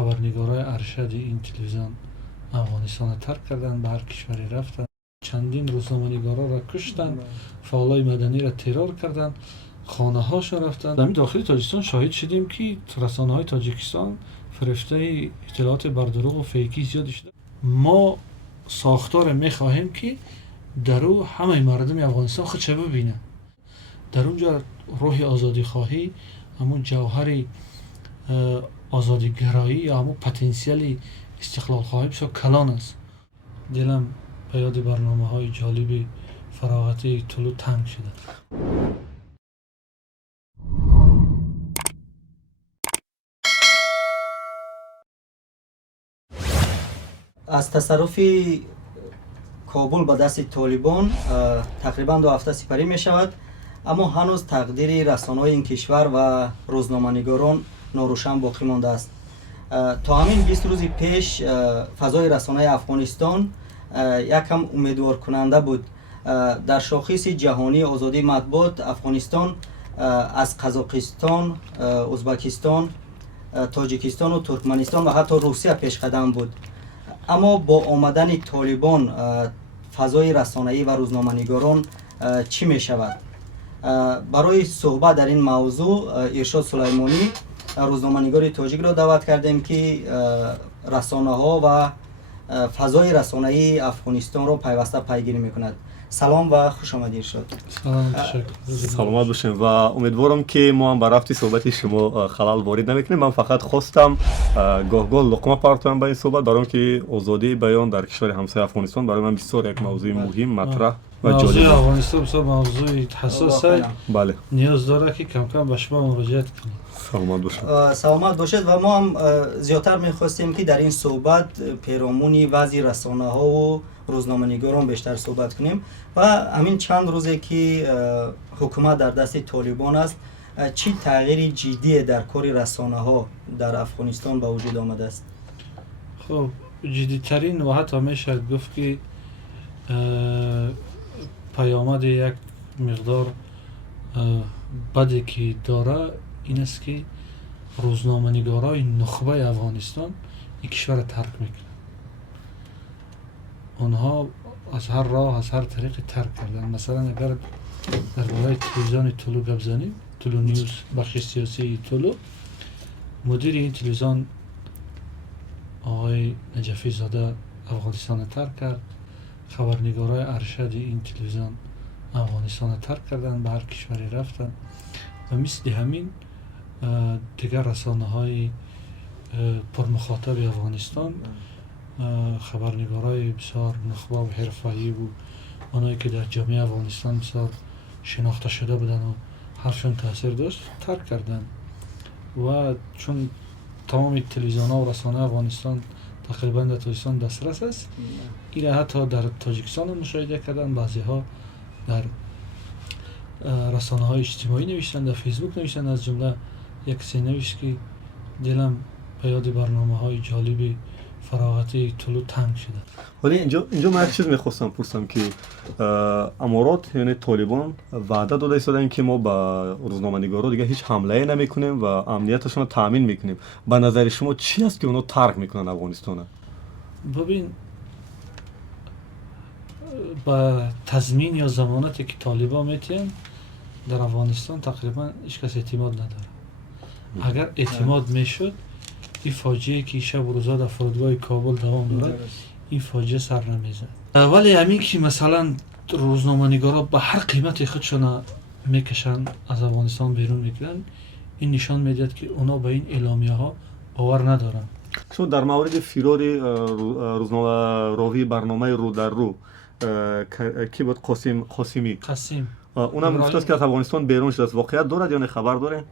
خبرنگارای ارشد این تلویزیون افغانستان ترک کردن، به هر کشوری رفتن، چندین روزنامه‌نگارا را کشتن، فعالای مدنی را ترور کردن، خانه هاش رفتن. در داخل تاجیکستان شاهد شدیم که رسانه های تاجیکستان فرشته اطلاعات بردروغ و فیکی زیاد شده. ما ساختار میخواهیم که در او همه مردم افغانستان خودش ببینه، در اونجا روح آزادی خواهی، همون جوهر آزادی گرایی یا همون پتانسیل استقلال خواهی بسیار کلان است. دلم به یاد برنامه های جالب فراغتی طلوع تنگ شده. از تصرف کابل به دست طالبان تقریبا 2 هفته سپری می شود، اما هنوز تقدیر رسانه‌های این کشور و روزنامه‌نگاران ناروشن باقی مانده است. تا همین 20 روز پیش فضای رسانه‌های افغانستان یکم امیدوار کننده بود. در شاخص جهانی آزادی مطبوعات افغانستان از قزاقستان، ازبکستان، تاجیکستان و ترکمنستان و حتی روسیه پیش قدم بود. اما با آمدن طالبان فضای رسانه‌ای و روزنامه‌نگاران چی می شود؟ برای صحبت در این موضوع ارشاد سلیمانی روزنامه‌نگار تاجیک را دعوت کردیم که رسانه‌ها و فضای رسانه‌ای افغانستان را پیوسته پیگیری می‌کند. سلام و خوش آمدید ارشاد. سلام، تشکر. سلامت باشین و امیدوارم که ما هم به رفت صحبت شما خلال وارد نمیکنیم. من فقط خواستم گاه لقمه پرتم به این صحبت، برای که آزادی بیان در کشور همسایه افغانستان برای من بسیار یک موضوع مهم، مطرح و جالب. موضوع افغانستان بسیار موضوع حساس است. بله. نیاز داره که کم کم به شما مراجعه کنید. سلامت باشید. سلامت باشید و ما هم زیادتر می‌خواستیم که در این صحبت پیرامون وضع رسانه‌ها و روزنامه‌نگاران بیشتر صحبت کنیم و همین چند روزه که حکومت در دست طالبان است، چی تغییر جدی در کار رسانه‌ها در افغانستان به وجود آمده است؟ خب جدی‌ترین و حتی میشه گفت که پیامد یک مقدار بدی که داره این است که روزنامه‌نگارای نخبه افغانستان این کشور را ترک میکنن. آنها از هر راه، از هر طریق ترک کردن. مثلا اگر درباره تلویزیون طلوع گپ زنیم، طلوع نیوز، بخش سیاسی طلوع، مدیر این تلویزیون آقای نجفی زاده افغانستان ترک کرد. خبرنگارای ارشد این تلویزیون افغانستان ترک کردن، به هر کشوری رفتن و مثل همین دیگر رسانه های پرمخاطب افغانستان، خبرنگارای بسیار نخبه و حرفه‌ای و آنهایی که در جامعه افغانستان بسیار شناخته شده بودن و حرفشون تاثیر داشت ترک کردن. و چون تمام تلویزیون ها و رسانه افغانستان تقریبا در تاجیکستان دسترس است، این حتی در تاجیکستان مشاهده کردن. بعضی ها در رسانه های اجتماعی نوشتن، در فیسبوک نوشتن. از جمله یک سی نوشت که دلم به یاد برنامه های جالب فراغتی طلوع تنگ شده. ولی اینجا من یک چیز میخواستم پرسم که امارات یعنی طالبان وعده داده ایستادن که ما با روزنامه‌نگارا دیگه هیچ حمله نمیکنیم و امنیتشون رو تامین میکنیم. به نظر شما چی است که اونا ترک میکنن افغانستان؟ ببین، با تضمین یا ضمانتی که طالبان میتین در افغانستان تقریبا هیچ کس اعتماد نداره. اگر اعتماد میشد، این فاجعه که شب و روزا در فرودگاه کابل دوام داره، این فاجعه سر نمیزد. ولی همین که مثلا روزنامه‌نگارا به هر قیمتی خودشون میکشن از افغانستان بیرون میگیرن، این نشان میدهد که اونا به این اعلامیه ها باور ندارن. چون در مورد فرار روزنامه راوی برنامه رو در رو کی بود؟ قاسمی اونم گفته است که از افغانستان بیرون شده است. واقعیت دارد یا نه؟ خبر داره؟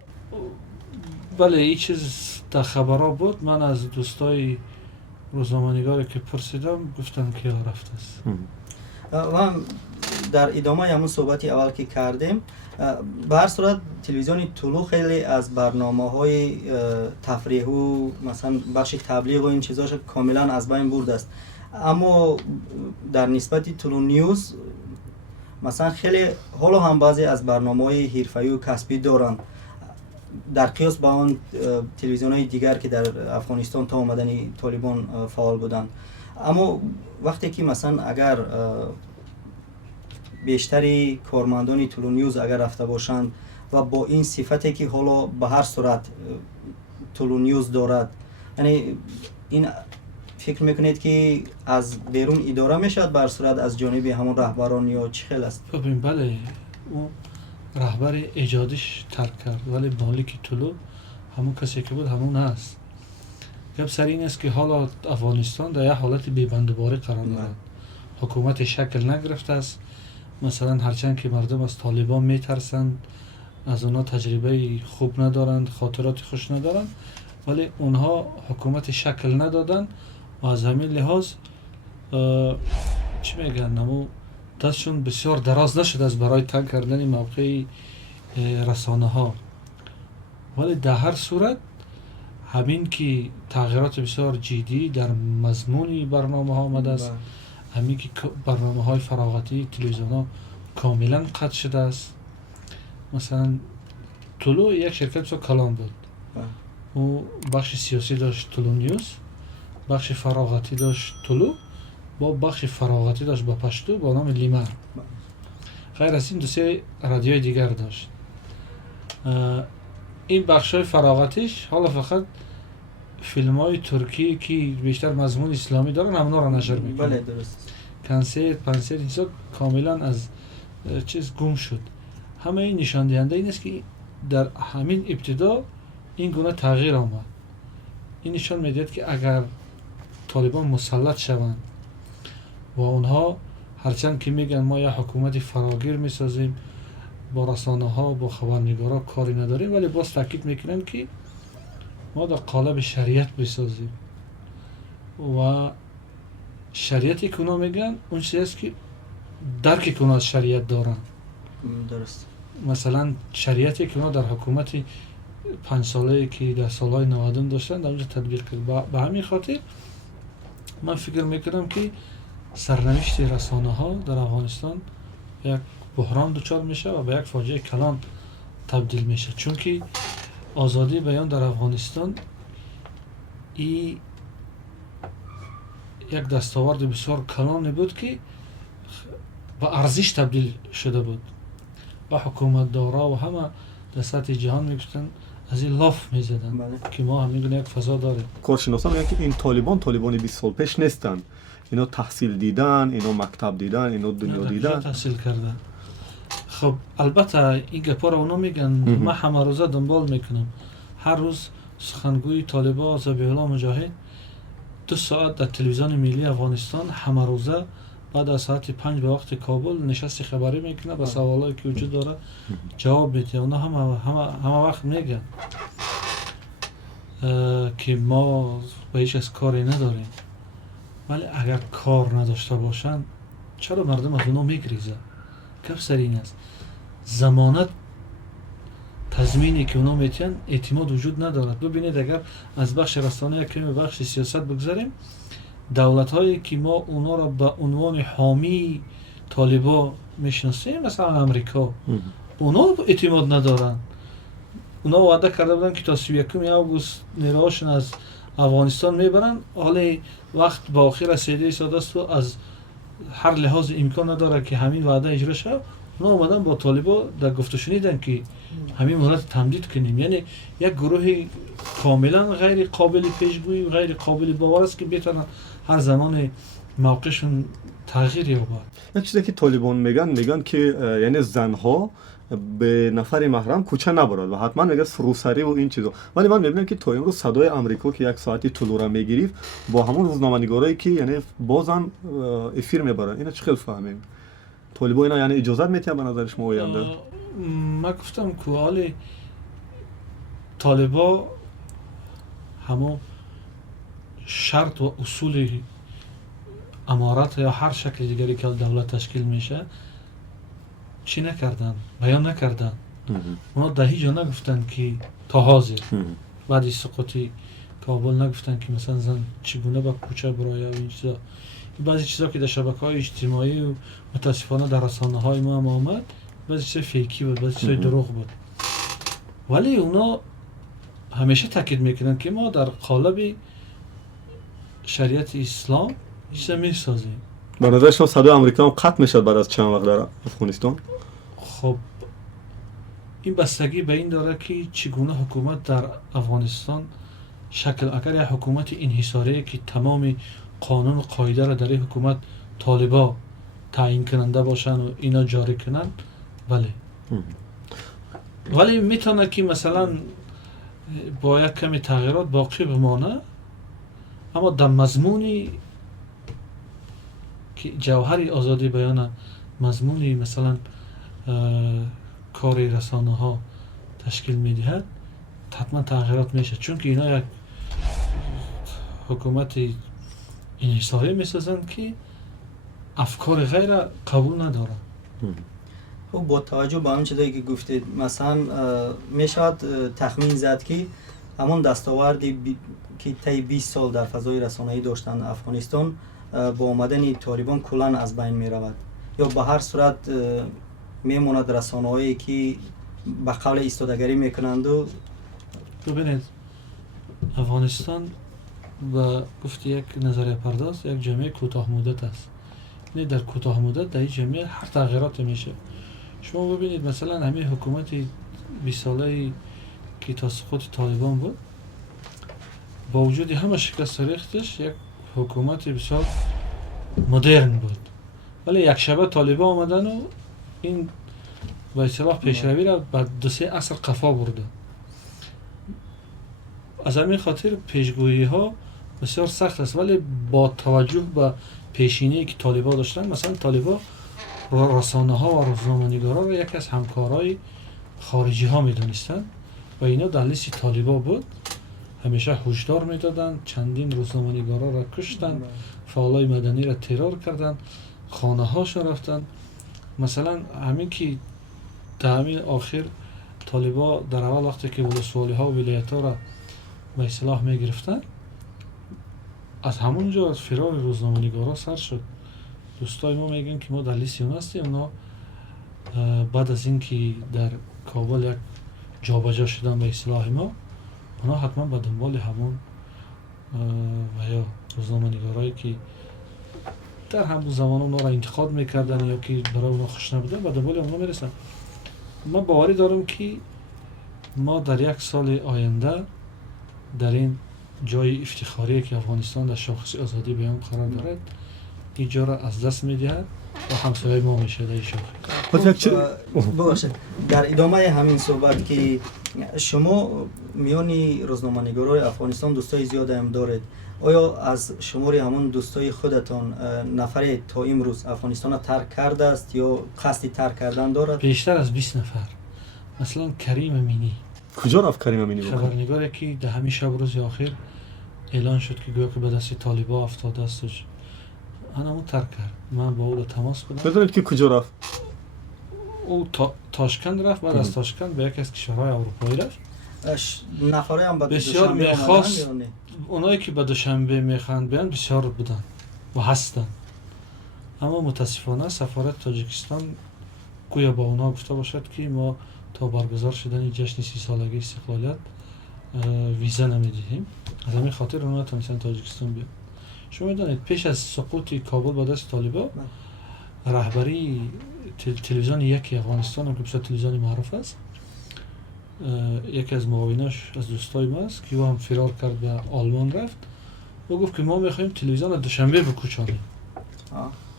بله، این چیز در خبرها بود. من از دوستای روزنامه‌نگاری که پرسیدم گفتن که رفته است. و در ادامه همون صحبتی اول که کردیم، به هر صورت تلویزیون طلوع خیلی از برنامه‌های تفریح و مثلا بخش تبلیغ و این چیزاش کاملا از بین برده است. اما در نسبت طلوع نیوز مثلا خیلی حالا هم بعضی از برنامه‌های حرفه‌ای و کسبی دارن. در قیاس با آن تلویزیون های دیگر که در افغانستان تا آمدن طالبان فعال بودند. اما وقتی که مثلا اگر بیشتری کارمندان تلونیوز اگر رفته باشند و با این صفتی که حالا به هر صورت تلونیوز دارد، یعنی این فکر میکنید که از بیرون اداره میشد بر صورت از جانب همون رهبران یا چه خیل است؟ ببین بله، اون رهبر ایجادش ترک کرد ولی مالک طلوع همون کسی که بود همون هست. گپ سر این است که حالا افغانستان در یک حالت بی‌بندوباری قرار دارد. حکومت شکل نگرفته است. مثلا هرچند که مردم از طالبان میترسند، از اونها تجربه خوب ندارند، خاطرات خوش ندارند، ولی اونها حکومت شکل ندادن و از همین لحاظ چی میگن نمو دستشون بسیار دراز نشد از برای تنگ کردن موقع رسانه ها. ولی در هر صورت همین که تغییرات بسیار جدی در مضمون برنامه ها آمده است، همین که برنامه های فراغتی تلویزیون ها کاملا قطع شده است. مثلا طلوع یک شرکت بسیار کلان بود، او بخش سیاسی داشت طلوع نیوز، بخش فراغتی داشت طلوع، با بخش فراغتی داشت با پشتو با نام لیمر. غیر از این دو سه رادیوی دیگر داشت. این بخش های فراغتیش حالا فقط فیلم های ترکی که بیشتر مضمون اسلامی دارن همونا را نشر میکنن. بله درست. کنسرت پنسرت اینجا کاملا از چیز گم شد. همه این نشان دهنده این است که در همین ابتدا این گونه تغییر آمد. این نشان میدهد که اگر طالبان مسلط شوند و اونها هرچند که میگن ما یک حکومت فراگیر میسازیم، با رسانه ها با خبرنگارا کاری نداریم، ولی باز تاکید میکنن که ما در قالب شریعت بسازیم و شریعتی که اونا میگن اون چیزی است که درکی که اونا از شریعت دارن. درست. مثلا شریعتی که اونا در حکومت 5 ساله که در سالهای 90 داشتن در اونجا تطبیق کرد. به همین خاطر من فکر میکنم که سرنوشت رسانه ها در افغانستان یک بحران دچار میشه و به یک فاجعه کلان تبدیل میشه، چون که آزادی بیان در افغانستان یک دستاورد بسیار کلانی بود که به ارزش تبدیل شده بود و حکومت دارا و همه در سطح جهان میگفتن از این لاف میزدن که ما همین یک فضا داریم. کارشناسان میگن که این طالبان 20 سال پیش نیستن، اینا تحصیل دیدن، اینا مکتب دیدن، اینا دنیا دیدن، تحصیل کردن. خب البته این گپا رو اونا میگن، من همه روزه دنبال میکنم. هر روز سخنگوی طالبان ذبیح الله مجاهد 2 ساعت در تلویزیون ملی افغانستان همه روزه بعد از ساعت 5 به وقت کابل نشست خبری میکنه، به سوالایی که وجود داره جواب میده. اونا همه وقت میگن که ما به هیچ از کاری نداریم، ولی اگر کار نداشته باشن چرا مردم از اونا میگریزه؟ گپ سر این است، ضمانت تضمینی که اونا میتین اعتماد وجود ندارد. ببینید اگر از بخش رسانه کمی بخش سیاست بگذاریم، دولت هایی که ما اونا را به عنوان حامی طالبا میشناسیم مثلا امریکا، اونا اعتماد ندارن. اونا وعده کرده بودن که تا 31 آگوست نیروهاشون از افغانستان میبرن، حالا وقت با آخر رسیده ایستاده است و از هر لحاظ امکان نداره که همین وعده اجرا شه. اونا اومدن با طالبا در گفت و شنیدن که همین مهلت تمدید کنیم. یعنی یک گروه کاملا غیر قابل پیشگویی و غیر قابل باور است که بتونن هر زمان موقعشون تغییر یابد. یک چیزی که طالبان میگن که یعنی زنها به نفر محرم کوچه نبرد و حتما میگه روسری و این چیزا، ولی من میبینم که تا امروز صدای آمریکا که یک ساعتی طلوع را میگیرید با همون روزنامه‌نگارایی که یعنی بازم افیر میبرن، اینا چه خیلی فهمیم طالبان اینا یعنی اجازت میتونن به نظر شما آینده؟ من گفتم که حالا طالبان همون شرط و اصول امارات یا هر شکل دیگری که دولت تشکیل میشه چی نکردن، بیان نکردن. اونا در هیچ جا نگفتن که تا حاضر بعد سقوط کابل نگفتن که مثلا زن چگونه با کوچه برای و این چیزا. بعضی چیزا که در شبکه‌های اجتماعی و متاسفانه در رسانه‌های ما هم آمد، بعضی چیزا فیکی بود، بعضی چیزا دروغ بود. ولی اونا همیشه تاکید میکنن که ما در قالب شریعت اسلام چیز میسازیم. به نظر شما صدای آمریکا هم قطع میشد بعد از چند وقت در افغانستان؟ خب این بستگی به این داره که چگونه حکومت در افغانستان شکل. اگر یک حکومت انحصاری که تمام قانون و قاعده را در این حکومت طالبا تعیین کننده باشن و اینا جاری کنن، بله. ولی میتونه که مثلا با یک کمی تغییرات باقی بمانه، اما در مضمونی که جوهری آزادی بیان، مضمونی مثلا کاری رسانه ها تشکیل میدهد، حتما تغییرات میشه، چون که اینا یک حکومت انحصاری میسازن که افکار غیر قبول نداره. خب با توجه به همین چیزایی که گفتید، مثلا میشود تخمین زد که همون دستاوردی که طی 20 سال در فضای رسانه‌ای داشتن افغانستان با آمدن طالبان کلان از بین می رود، یا به هر صورت میموند رسانه‌هایی که به قول ایستادگری میکنند. و ببینید افغانستان و گفتی یک نظریه پرداز یک جامعه کوتاه مدت است. نه در کوتاه مدت در این جامعه هر تغییرات میشه. شما ببینید مثلا همین حکومت 20 ساله که تا سقوط طالبان بود، با وجود همه شکست ریختش یک حکومت بسیار مدرن بود، ولی یک شبه طالبان آمدن و این به اصطلاح پیشروی را بعد 2-3 عصر قفا برده. از همین خاطر پیشگویی ها بسیار سخت است، ولی با توجه به پیشینه‌ای که طالبان داشتن، مثلا طالبان رسانه ها و روزنامه‌نگارا را یکی از همکارای خارجی ها میدونستن و اینا در لیست طالبان بود. همیشه هشدار میدادن، چندین روزنامه‌نگارا را کشتن، فعالای مدنی را ترور کردن، خانه هاشون رفتن. مثلا همین که در همین آخر طالبان در اول وقتی که ولسوالی ها و ولایت ها را به اصطلاح می گرفتن، از همونجا از فرار روزنامه‌نگارا سر شد. دوستای ما میگن که ما در لیست اونا هستیم. اونا بعد از اینکه در کابل یک جابجا شدن به اصطلاح ما، اونا حتما به دنبال همون و یا روزنامه‌نگارایی که در همون زمان اونا را انتقاد میکردن یا که برای اونا خوش نبودن، به دنبال اونا میرسن. من باوری دارم که ما در یک سال آینده در این جای افتخاری که افغانستان در شاخص آزادی بیان قرار دارد، اینجا را از دست میدهد و همسایه ما میشه در این شاخص. ببخشید در ادامه همین صحبت که شما میانی روزنامه‌نگارای افغانستان دوستای زیاد هم دارید، آیا از شمار همون دوستای خودتان نفری تا امروز افغانستان را ترک کرده است یا قصد ترک کردن دارد؟ بیشتر از 20 نفر. مثلا کریم امینی، کجا رفت کریم امینی؟ خبرنگاری که در همین شب روز آخر اعلان شد که گویا که به دست طالبان افتاده است، همون ترک کرد. من با او تماس بودم. بدونید که کجا رفت؟ او تاشکند رفت، بعد از تاشکند به یکی از کشورهای اروپایی رفت. نفره هم به بسیار دوشنبه میخواست، آمدن یا نه؟ اونایی که به دوشنبه میخواند بیان بسیار بودن و هستن، اما متاسفانه سفارت تاجیکستان گویا با اونا گفته باشد که ما تا برگزار شدن جشن 30 سالگی استقلالیت ویزا نمیدهیم. از همین خاطر اونا تونستن تاجیکستان بیان. شما میدونید پیش از سقوط کابل با دست طالبان، رهبری تلویزیون یکی افغانستان هم که بسیار تلویزیون معروف است، یکی از معاوناش از دوستای ما است که او هم فرار کرد به آلمان رفت و گفت که ما میخوایم تلویزیون دوشنبه بکوچانیم،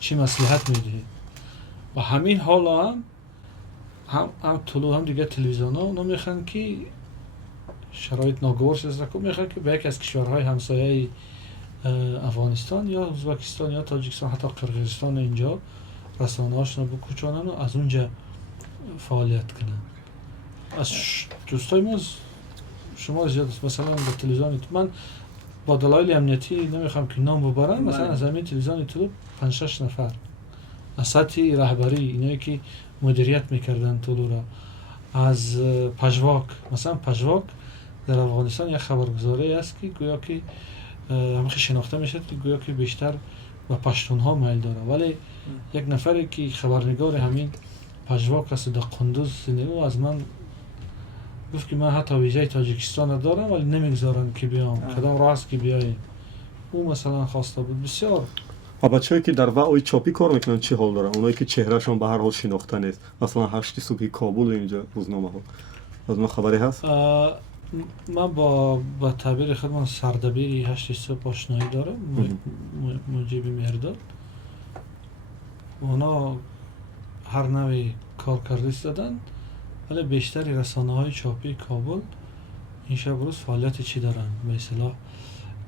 چی مصلحت میدهید؟ و همین حالا هم طلوع هم دیگه تلویزیون ها اونا میخوان که شرایط ناگوار شده کنه، میخوان که به یک از کشورهای همسایه افغانستان یا ازبکستان یا تاجیکستان حتی قرقیزستان اینجا رسانه هاشون رو بکوچانن و از اونجا فعالیت کنن. از دوستای ما شما زیاد مثلا به تلویزیون، من با دلایل امنیتی نمیخوام که نام ببرم، مثلا از همین تلویزیون طلوع 5-6 نفر از سطح رهبری اینایی که مدیریت میکردن طلوع را، از پژواک، مثلا پژواک در افغانستان یک خبرگزاری است که گویا که همیشه شناخته میشد که گویا که بیشتر به پشتون ها میل داره، ولی یک نفری که خبرنگار همین پژواک است در قندوز، او از من گفت که من حتی ویزای تاجیکستان دارم ولی نمیگذارم که بیام، کدام راه است که بیایی. او مثلا خواسته بود بسیار. بچه‌ای که در وعای چاپی کار میکنن چه حال دارن؟ اونایی که چهرهشون به هر حال شناخته نیست، مثلا 8 صبح کابل و اینجا روزنامه ها، از ما خبری هست؟ من با تعبیر خودم سردبیری 8 صبح آشنایی دارم، مجیب مهرداد. اونا هر نوعی کارکردی دادن، ولی بیشتری رسانه های چاپی کابل این شب روز فعالیت چی دارن؟ به اصطلاح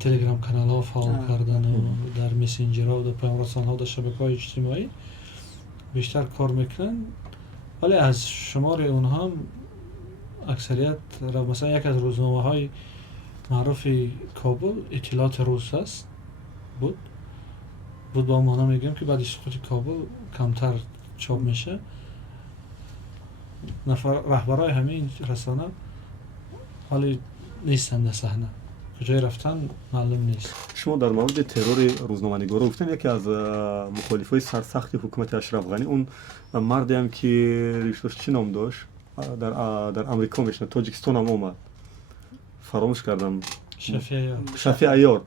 تلگرام کانال ها فعال کردن و در مسنجر ها و در پیام رسان ها و در شبکه های اجتماعی بیشتر کار میکنن. ولی از شمار اونها هم اکثریت مثلا یک از روزنامه های معروف کابل اطلاعات روز است بود با مانا میگم که بعد سقوط کابل کمتر چاپ میشه. رهبرای همین رسانه حالی نیستن در صحنه، کجای رفتن معلوم نیست. شما در مورد ترور روزنامه‌نگارا گفتن یکی از مخالفای سرسخت حکومت اشرف غنی اون مردی هم که ریشش چی نام داشت در امریکا میشنه، تاجیکستان هم اومد، فراموش کردم، شفیع عیار.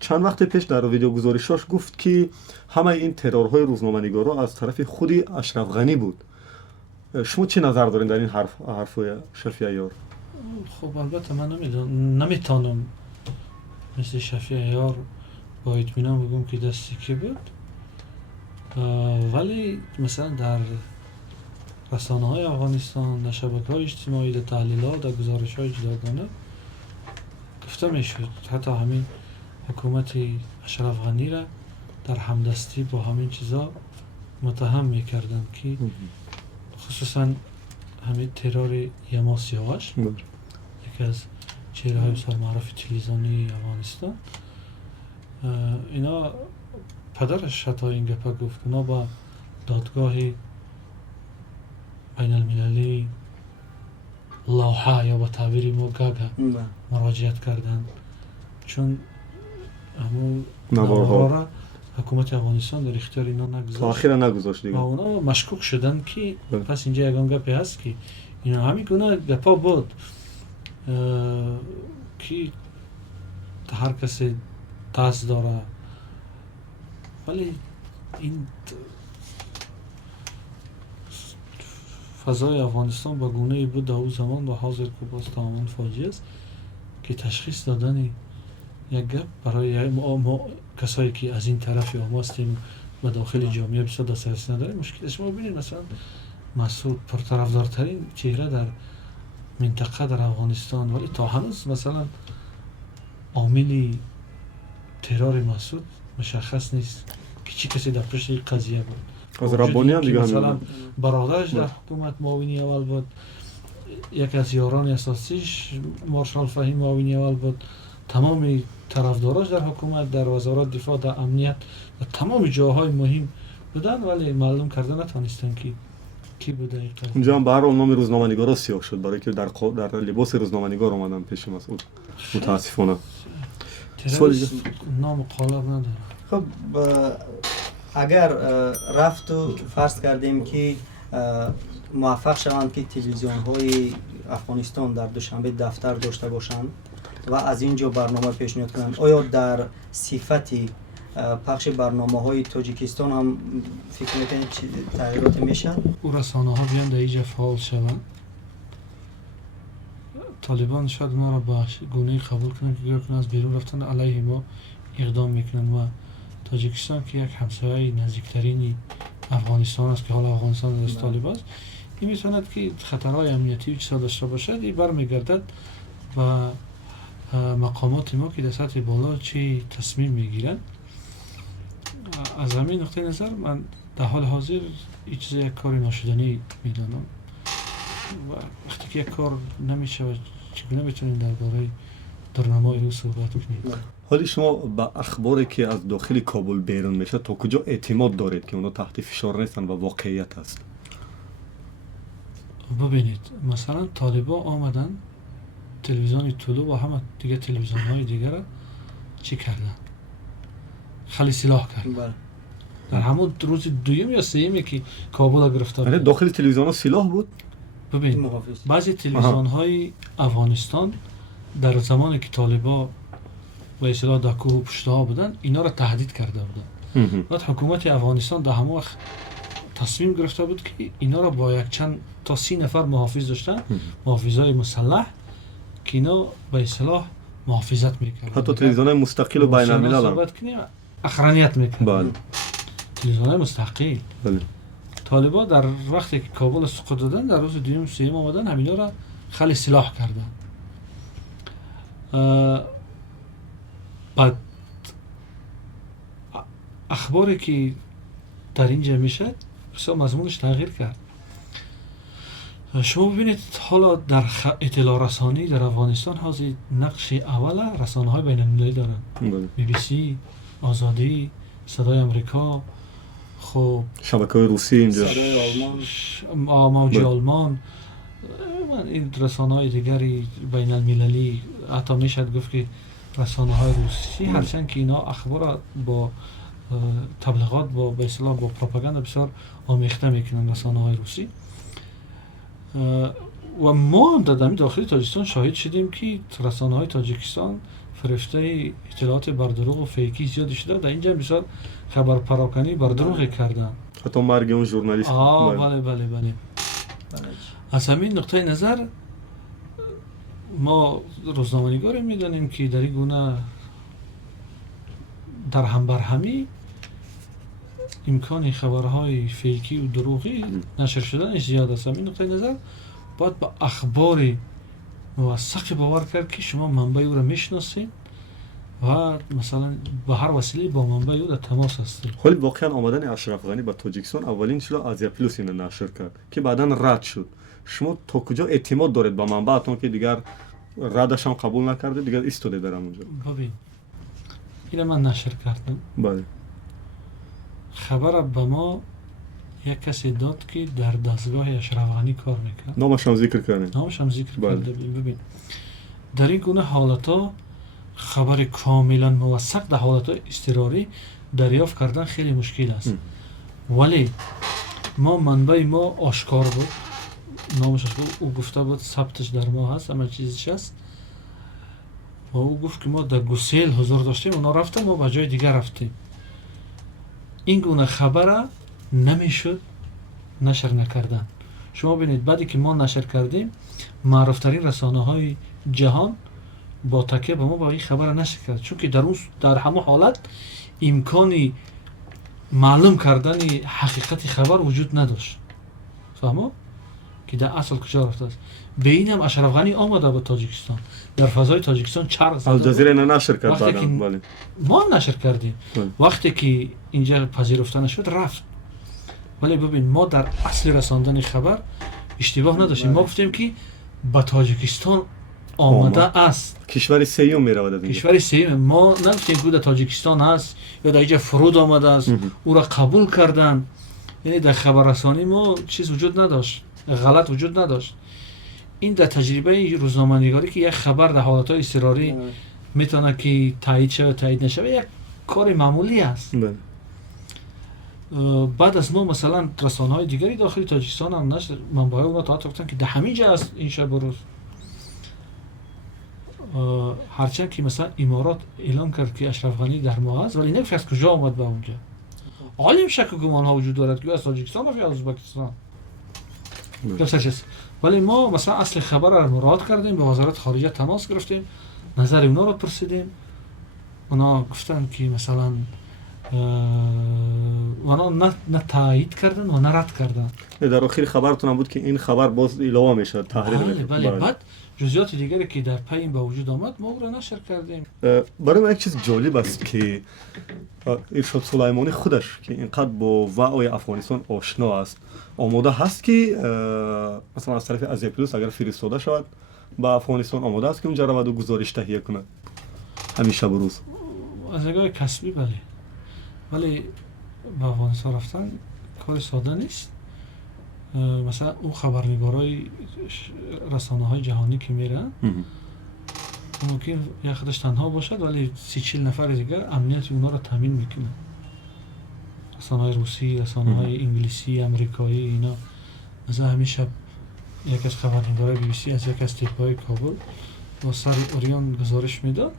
چند وقت پیش در ویدیو گزارشاش گفت که همه این ترورهای روزنامه‌نگارا از طرف خودی اشرف غنی بود. شما چه نظر دارین در این حرفای شفیع عیار؟ خب البته من نمیتونم مثل شفیع عیار با اطمینان بگم که دستی کی بود، ولی مثلا در رسانه های افغانستان، در شبکه های اجتماعی، در تحلیل ها، در گزارش های جداگانه گفته میشد حتی همین حکومت اشرف غنی را در همدستی با همین چیزا متهم میکردن که خصوصا همین ترور یما سیاوش، یکی از چهره های بسیار معروف تلویزیونی افغانستان، اینا پدرش حتی این گپا گفت اونا با دادگاه بین المللی لوحه یا با تعبیر ما گاگا مراجعت کردن، چون همون نوارها حکومت افغانستان در اختیار اینا نگذاشت، آخرا نگذاشت دیگه. اونا مشکوک شدن که پس اینجا یگان گپی هست که اینا همین گونه گپا بود که هر کسی تاس داره، ولی این فضای افغانستان با گونه ای بود در اون زمان و حاضر که باز تماما فاجعه است که تشخیص دادن یک گپ برای ما کسایی که از این طرف ما هستیم و داخل جامعه بسیار دسترسی نداریم مشکل. شما ببینید مثلا مسعود پرطرفدارترین چهره در منطقه در افغانستان، ولی تا هنوز مثلا عامل ترور مسعود مشخص نیست که چی کسی در پشت این قضیه بود. از ربانی هم دیگه مثلا برادرش در حکومت معاونی اول بود، یکی از یاران اساسیش مارشال فهیم معاونی اول بود، تمام طرفداراش در حکومت، در وزارت دفاع، در امنیت، در تمام جاهای مهم بودن، ولی معلوم کرده نتونستن که کی بوده این قضیه. اونجا هم به هر حال نام روزنامه‌نگارا سیاه شد برای که در لباس روزنامه‌نگار اومدن پیش مسعود، متاسفانه. تروریست نام قالب نداره. خب اگر رفت و فرض کردیم که موفق شوند که تلویزیون های افغانستان در دوشنبه دفتر داشته باشند و از اینجا برنامه پیشنهاد کنند، آیا در صفت پخش برنامه های تاجیکستان هم فکر میکنید تغییرات میشه؟ او رسانه ها بیان در اینجا فعال شوند، طالبان شاید ما را با گونه قبول کنند که گویا از بیرون رفتن علیه ما اقدام میکنند و تاجیکستان که یک همسایه نزدیکترین افغانستان است که حالا افغانستان از طالبان است، این میتواند که خطرهای امنیتی و چیزا داشته باشد، این برمیگردد و مقامات ما که در سطح بالا چی تصمیم میگیرند. از همین نقطه نظر من در حال حاضر این چیز یک کار ناشدنی میدانم و وقتی که یک کار نمیشه و چگونه میتونیم درباره درنمای او صحبت کنیم. حالی شما با اخباری که از داخل کابل بیرون میشه تا کجا اعتماد دارید که اونا تحت فشار نیستن و واقعیت است؟ ببینید مثلا طالبان آمدن تلویزیون طلوع و همه دیگه تلویزیون های دیگر را چی کردن؟ خلی سلاح کردن. در همون روز دویم یا سیمی که کابل گرفتار داخل تلویزیون ها سلاح بود؟ ببین محافظ. بعضی تلویزیون های افغانستان در زمانی که طالبا به اصطلاح در کوه و پشت ها بودن اینا را تهدید کرده بودن. بعد حکومت افغانستان در همون وقت تصمیم گرفته بود که اینا را با یک چند تا 30 نفر محافظ داشتن، محافظای مسلح که اینا به اصطلاح محافظت میکردن. حتی تلویزیون مستقل و بین الملل هم صحبت کنیم اقرانیت میکردن. بله تلویزیون مستقل. بله طالبا در وقتی که کابل سقوط دادن در روز دوم سوم آمدن همینا را خیلی سلاح کردن. بعد اخباری که در اینجا میشه بسیار مضمونش تغییر کرد. شما ببینید حالا در اطلاع رسانی در افغانستان حاضر نقش اول رسانه های بین المللی دارن. بی بی سی، آزادی، صدای امریکا، خب شبکه‌های روسی اینجا، صدای آلمان، موج آلمان، این رسانه های دیگری بین المللی، حتی میشد گفت که رسانه های روسی، هرچند که اینا اخبار با تبلیغات با به اصطلاح با پروپاگاندا بسیار آمیخته میکنن رسانه های روسی. و ما هم در داخل تاجیکستان شاهد شدیم که رسانه های تاجیکستان فرشته اطلاعات بر دروغ و فیکی زیاد شده. در اینجا بسیار خبر پراکنی بر دروغ کردن. حتی مرگ اون ژورنالیست. بله. از همین نقطه نظر ما روزنامه‌نگار میدانیم که در این گونه در هم بر همی امکان خبرهای فیکی و دروغی نشر شدنش زیاد است. همین نقطه نظر باید با اخبار موثق باور کرد که شما منبع او را میشناسید و مثلا به هر وسیله با منبع او در تماس هستید. ولی واقعا آمدن اشرف غنی به تاجیکستان اولین چیزا آزیا پلوس اینو نشر کرد که بعداً رد شد. شما تا کجا اعتماد دارید به منبعتون که دیگر ردش هم قبول نکرده دیگر ایستاده در اونجا؟ ببین اینو من نشر کردم. بله. خبر به ما یک کسی داد که در دستگاه اشرف غنی کار میکرد. نامش هم ذکر کردین. نامش هم ذکر کرده. ببین در این گونه حالتا خبر کاملا موثق در حالات اضطراری دریافت کردن خیلی مشکل است. ولی ما منبع ما آشکار بود، نامش بود، او گفته بود ثبتش در ما هست، همه چیزش هست و او گفت که ما در گوسیل حضور داشتیم، اونا رفتم ما به جای دیگر رفتیم. این گونه خبر نمیشد نشر نکردن. شما ببینید بعدی که ما نشر کردیم معروفترین رسانه های جهان با تکیه به ما با این خبر نشر کرد، چون که در همون حالت امکانی معلوم کردن حقیقت خبر وجود نداشت. فهمو؟ که در اصل کجا رفته است. به این هم اشرف غنی آمده به تاجیکستان، در فضای تاجیکستان چرخ زده. الجزیره اینو نشر کرد بعداً. بله. ما هم نشر کردیم. وقتی که اینجا پذیرفته نشد رفت. ولی ببین ما در اصل رساندن خبر اشتباه نداشتیم. ما گفتیم که به تاجیکستان آمده است. کشور سیوم میرود. کشور سیوم. ما نگفتیم که در تاجیکستان هست یا در اینجا فرود آمده است. او را قبول کردن. یعنی در خبررسانی ما چیز وجود نداشت، غلط وجود نداشت. این در تجربه روزنامه‌نگاری که یک خبر در حالت‌های اضطراری میتونه که تایید شود تایید نشود، یک کار معمولی است. بعد از ما مثلا رسانه‌های دیگری داخل تاجیکستان هم نشر منبع اونا تا گفتن که در همین جا است این شب و روز. هرچند که مثلا امارات اعلام کرد که اشرف غنی در ما است ولی نمی‌فهمم از کجا آمد به اونجا. عالم شک و گمان ها وجود دارد که از تاجیکستان یا از ازبکستان. ولی ما مثلا اصل خبر را مراعات کردیم، به وزارت خارجه تماس گرفتیم، نظر اونا را پرسیدیم. اونا گفتن که مثلا اونا نه تایید کردن و نه رد کردن. در آخر خبرتون هم بود که این خبر باز علاوه میشه تحریر میشه. بله. بعد جزئیات دیگری که در پی این به وجود آمد ما رو نشر کردیم. برای من یک چیز جالب است که ارشاد سلیمانی خودش که اینقدر با وعای افغانستان آشنا است آماده هست که مثلا از طرف آزیا پلوس اگر فرستاده شود به افغانستان آماده است که اونجا رود و گزارش تهیه کنه همیشه و روز از نگاه کسبی. بله ولی به افغانستان رفتن کار ساده نیست. مثلا اون خبرنگارای رسانه‌های جهانی که میرن ممکن یا خودش تنها باشد ولی 30-40 نفر دیگر امنیت اونا رو تامین میکنه. رسانه‌های روسی، رسانه‌های انگلیسی، آمریکایی، اینا مثلا همیشه یک از خبرنگارای بی بی سی از یک از تیپ‌های کابل با سر اوریان گزارش میداد.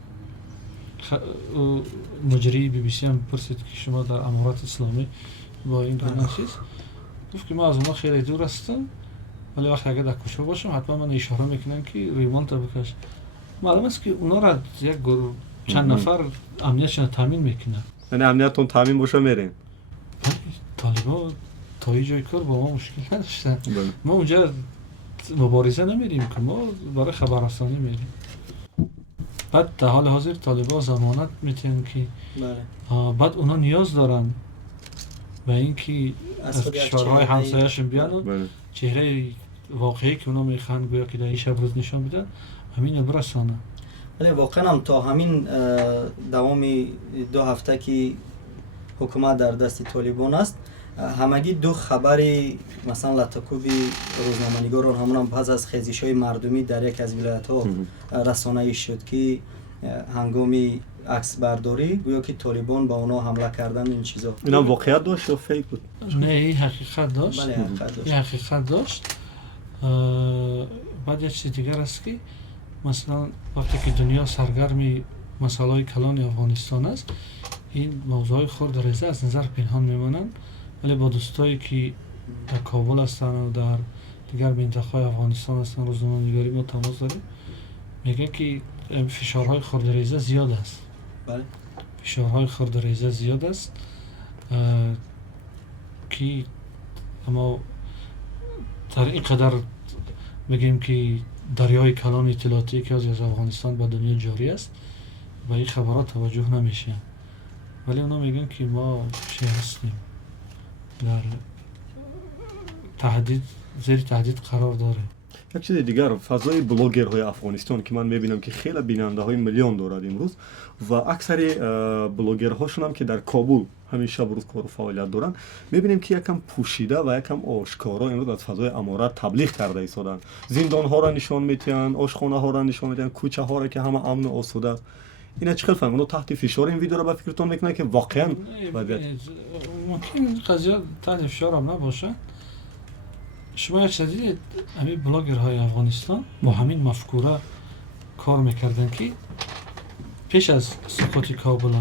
مجری بی بی سی هم پرسید که شما در امارات اسلامی با این گونه چیز، گفت که ما از اونها خیلی دور هستم، ولی وقتی اگر در کوچه باشم حتما من اشاره میکنم که ریمونت بکش. معلوم است که اونا را یک گروه چند نفر امنیتشون تامین میکنن. یعنی امنیتتون تامین باشه میرین. طالبان تا یه جای کار با ما مشکل نداشتن. ما اونجا مبارزه نمیریم که ما برای خبررسانی میریم. بعد در حال حاضر طالبان ضمانت میتونن که بعد اونا نیاز دارن به اینکه از کشورهای همسایه‌شون بیان چهره واقعی که اونا میخوان گویا که در این شب روز نشان بدن همین برسانه. ولی واقعا هم تا همین دوام 2 هفته که حکومت در دست طالبان است، همگی دو خبری مثلا لطکوبی روزنامه‌نگاران همون هم پس از خیزش‌های مردمی در یک از ولایت‌ها رسانه‌ای شد که هنگامی عکس برداری گویا که طالبان با اونا حمله کردن این چیزا. اینا واقعیت داشت یا فیک بود؟ نه این حقیقت داشت. بله حقیقت داشت. این حقیقت داشت. بعد یک چیز دیگر است که مثلا وقتی که دنیا سرگرم مسائل کلان افغانستان است، این موضوع خرد ریزه از نظر پنهان میمانند، ولی با دوستایی که در کابل هستن و در دیگر منطقه‌های افغانستان هستن روزنامه‌نگاری ما تماس داریم، میگه که فشارهای خرد ریزه زیاد است. بله. فشارهای خرد ریزه زیاد است که اما در این قدر بگیم که دریای کلان اطلاعاتی که از افغانستان به دنیا جاری است و این خبرات توجه نمیشه، ولی اونا میگن که ما چی هستیم در تهدید زیر تهدید قرار داره. یک چیز دیگر فضای بلاگرهای افغانستان که من میبینم که خیلی بیننده های میلیون دارد امروز و اکثر بلاگرهاشون هم که در کابل همین شب روز کار و فعالیت دارن، میبینیم که یکم پوشیده و یکم آشکارا امروز از فضای امارات تبلیغ کرده ایستادن. زندان ها را نشان میدن، آشخانه ها را نشان میدن، کوچه ها را که همه امن و آسوده است. اینا چه خیلی اونو تحت فشار این ویدیو رو به فکرتون میکنه که واقعا ممکن قضیه تحت فشار هم نباشه. شما یک چیزی همین بلاگرهای افغانستان با همین مفکوره کار میکردن که پیش از سقوط کابل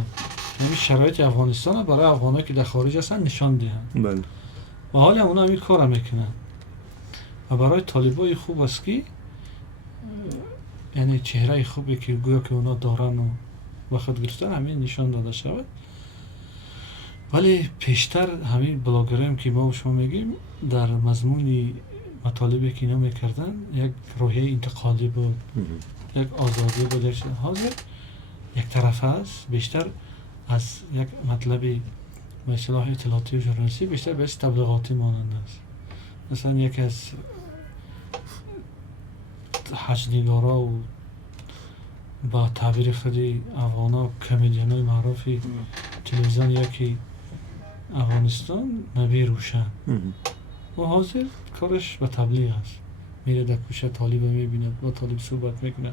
همین شرایط افغانستان برای افغانایی که در خارج هستن نشان دهند. بله. و حالا اونا همین کار میکنن و برای طالبای خوب است که یعنی چهره خوبی که گویا که اونا دارن و وقت گرفتن همین نشان داده شود. ولی پیشتر همین بلاگرام که ما و شما میگیم در مضمون مطالبی که اینا میکردن یک روحیه انتقادی بود، یک آزادی بود، یک حاضر یک طرف است، بیشتر از یک مطلبی به اصطلاح اطلاعاتی و ژورنالیستی بیشتر به تبلیغاتی مانند است. مثلا یک از حجنگارا و با تعبیر خودی افغانا کمدینای معروفی تلویزیون یکی افغانستان نبی روشن و حاضر کارش به تبلیغ است، میره در کوچه طالب میبینه با طالب صحبت میکنه.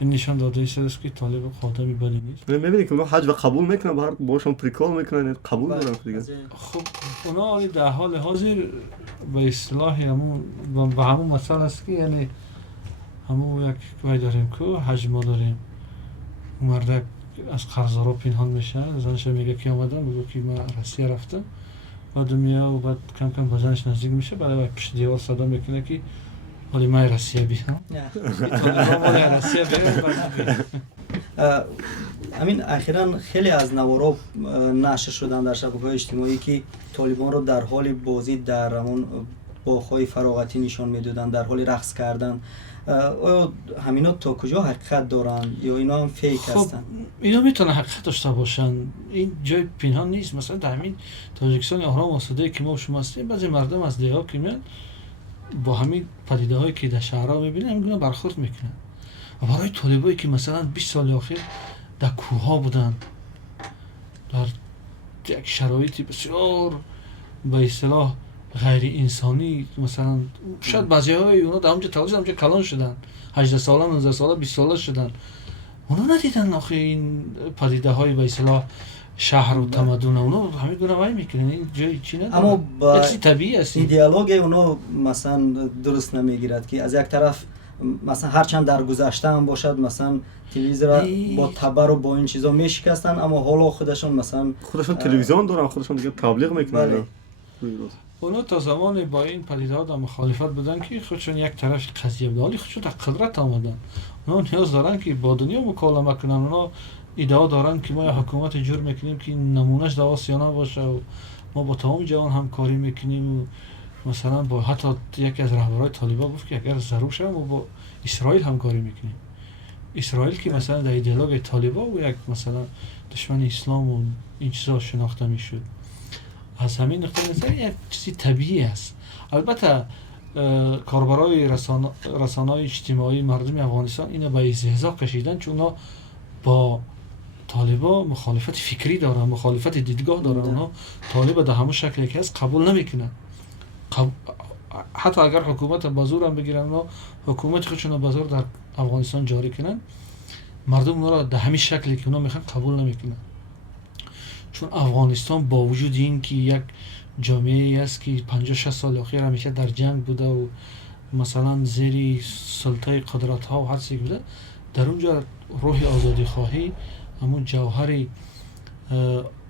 این نشان داده است که طالب خادمی بدی نیست. میبینید که اونا حج و قبول میکنن، باشون پریکال میکنن، قبول دارن دیگه. خب اونا در حال حاضر به اصطلاح همون به همون مسئله است که یعنی همون یک وای داریم که حج ما داریم، مردک از قرضدارا پنهان میشه، زنش میگه که اومدم میگه که من روسیه رفتم، بعد میاد و بعد کم کم به زنش نزدیک میشه، بعد پشت دیوار صدا میکنه که ولی من روسیه بیام. همین اخیراً خیلی از نوارا نشر شدن در شبکه‌های اجتماعی که طالبان رو در حال بازی در همون باغ‌های فراغتی نشان میدادن، در حال رقص کردن. همینا تا کجا حقیقت دارن یا اینا هم فیک هستن؟ اینا میتونه حقیقت داشته باشن، این جای پنهان نیست. مثلا در همین تاجیکستان اهرام آسوده که ما و شما هستیم، بعضی مردم از دیها که میان با همین پدیده هایی که در شهرها میبینن همین برخورد میکنن. و برای طالبایی که مثلا 20 سال اخیر در کوه ها بودن، در یک شرایطی بسیار به اصطلاح غیر انسانی، مثلا شاید بعضی های اونا در همونجا تولد همونجا کلان شدن، 18 ساله 19 ساله 20 ساله شدن، اونا ندیدن آخه این پدیده های به اصطلاح شهر و تمدن اونا همه گونه وای میکنن. این جای چی نداره، اما با چیز طبیعی است. ایدئولوژی اونا مثلا درست نمیگیرد که از یک طرف مثلا هرچند در گذشته هم باشد مثلا تلویزیون با تبر و با این چیزا میشکستن، اما حالا خودشون مثلا تلویزیون دارن، خودشون دیگه تبلیغ میکنن. بله. اونا تا زمان با این پدیده‌ها در مخالفت بودن که خودشون یک طرف قضیه بود، ولی خودشون در قدرت آمدن. اونا نیاز دارن که با دنیا مکالمه کنن. اونا ایده دارن که ما یک حکومت جور میکنیم که نمونهش در آسیا باشه و ما با تمام جهان همکاری میکنیم. و مثلا با حتی یکی از رهبرای طالبان گفت که اگر ضرور شه ما با اسرائیل همکاری میکنیم. اسرائیل که مثلا در ایدئولوژی طالبان و یک مثلا دشمن اسلام و این چیزا شناخته میشد. از همین نقطه نظر یک چیزی طبیعی است. البته کاربرای رسانه‌های اجتماعی مردم افغانستان اینو به استهزا کشیدن، چون اونا با طالبان مخالفت فکری دارن، مخالفت دیدگاه دارن. اونا طالب در همون شکلی که هست قبول نمیکنن. حتی اگر حکومت بازور هم بگیرن، اونا حکومت خودشون بازور در افغانستان جاری کنن، مردم اونا را در همین شکلی که اونا میخوان قبول نمیکنن. چون افغانستان با وجود این که یک جامعه است که 50-60 سال اخیر همیشه در جنگ بوده و مثلا زیر سلطه قدرت ها و هر چیزی بوده، در اونجا روح آزادی خواهی، همون جوهر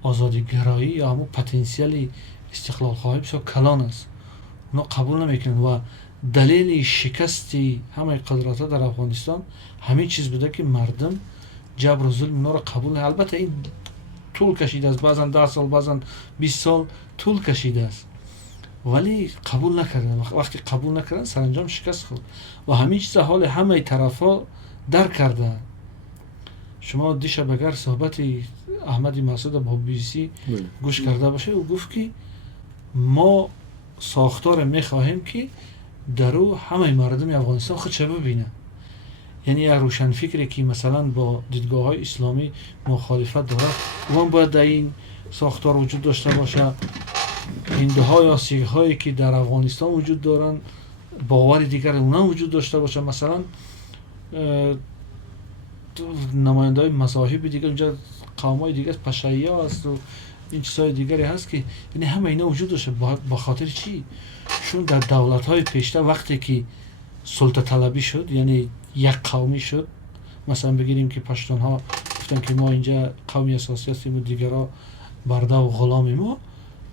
آزادی گرایی یا همون پتانسیل استقلال خواهی بسیار کلان است. اونا قبول نمیکنن و دلیل شکست همه قدرت ها در افغانستان همین چیز بوده که مردم جبر و ظلم اونا را قبول نمیکنن. البته این طول کشیده است، بعضا 10 سال بعضا 20 سال طول کشیده است، ولی قبول نکردن. وقتی قبول نکردن سرانجام شکست خورد و همین چیز حال همه طرفا درک کردن. شما دیشب اگر صحبت احمد مسعود با BBC گوش کرده باشه، او گفت که ما ساختار میخواهیم که در او همه مردم افغانستان خودش ببینه. یعنی یک روشن فکری که مثلا با دیدگاه های اسلامی مخالفت داره، اون باید در این ساختار وجود داشته باشه. هنده ها یا سیخ هایی که در افغانستان وجود دارن باور دیگر اونا وجود داشته باشه. مثلا نماینده های مذاهب دیگر اونجا، قوم های دیگر پشایی ها هست و این چیزهای دیگری هست که یعنی همه اینا وجود داشته. با خاطر چی؟ چون در دولت های پیشتر وقتی که سلطه طلبی شد، یعنی یک قومی شد، مثلا بگیریم که پشتون ها گفتن که ما اینجا قومی اساسی هستیم و دیگرها برده و غلام، ما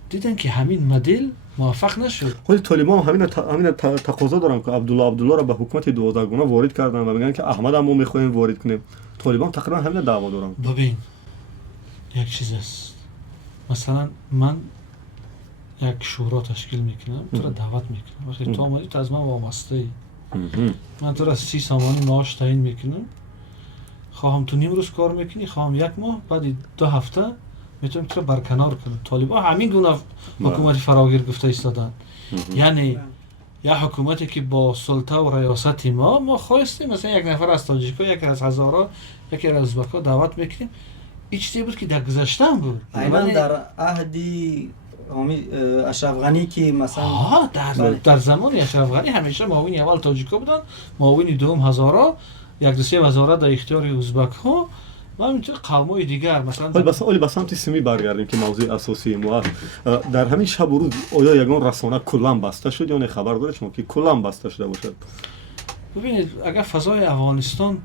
دیدن که همین مدل موفق نشد. خود طالبان همین تقاضا دارن که عبدالله را به حکومت 12 گانه وارد کردن و میگن که احمد هم ما میخوایم وارد کنیم. طالبان تقریبا همین دعوا دارن. ببین یک چیز است، مثلا من یک شورا تشکیل میکنم، تو را دعوت میکنم، وقتی تو اومدی تو از من وابسته ای، من تو را 30 سامانی معاش تعیین میکنم، خواهم تو نیم روز کار میکنی، خواهم 1 ماه، بعد 2 هفته میتونم تو را برکنار کنم. طالبان همین گونه حکومت فراگیر گفته ایستادن. یعنی یا حکومتی که با سلطه و ریاست ما خواستیم مثلا 1 نفر از تاجیک‌ها، 1 از هزارا، 1 از ازبک‌ها دعوت میکنیم. این چیزی بود که در گذشته بود. اینا در عهدی اشرف غنی که مثلا در زمان اشرف غنی همیشه معاون اول تاجیک‌ها بودن، معاون دوم هزارا، 1-2 هزارا در اختیار ازبک‌ها و همینطور قوم‌های دیگر. مثلا ولی به سمت سیمی برگردیم که موضوع اساسی ما در همین شب و روز آیا یگان رسانه کلا بسته شد یا نه؟ خبر دارید شما که کلا بسته شده باشد؟ ببینید اگر فضای افغانستان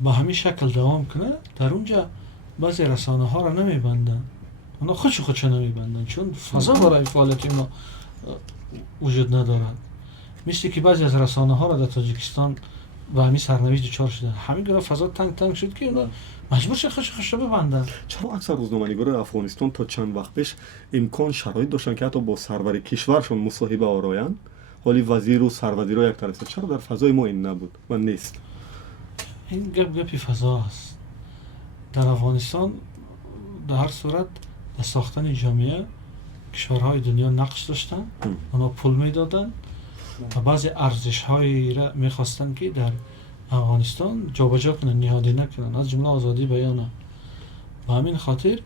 با همین شکل دوام کنه، در اونجا بعضی رسانه ها را نمیبندن. اونا خودشو نمیبندن چون فضا برای فعالیت ما وجود ندارد. مثل که بعضی از رسانه ها را در تاجیکستان و همین سرنوشت دچار شدن. همین گونه فضا تنگ شد که اونا مجبور شدن خودشو ببندن. چرا اکثر روزنامه‌نگاران افغانستان تا چند وقت پیش امکان شرایط داشتن که حتی با سرور کشورشون مصاحبه آراین، ولی وزیر و سروزیرا یک طرف؟ چرا در فضای ما این نبود و نیست؟ این گپی فضا است. در افغانستان در هر صورت در ساختن جامعه کشورهای دنیا نقش داشتن، اونا پول میدادن و بعضی ارزش‌هایی را می‌خواستن که در افغانستان جابجا کنن، نهادی نکنن، از جمله آزادی بیان. و همین خاطر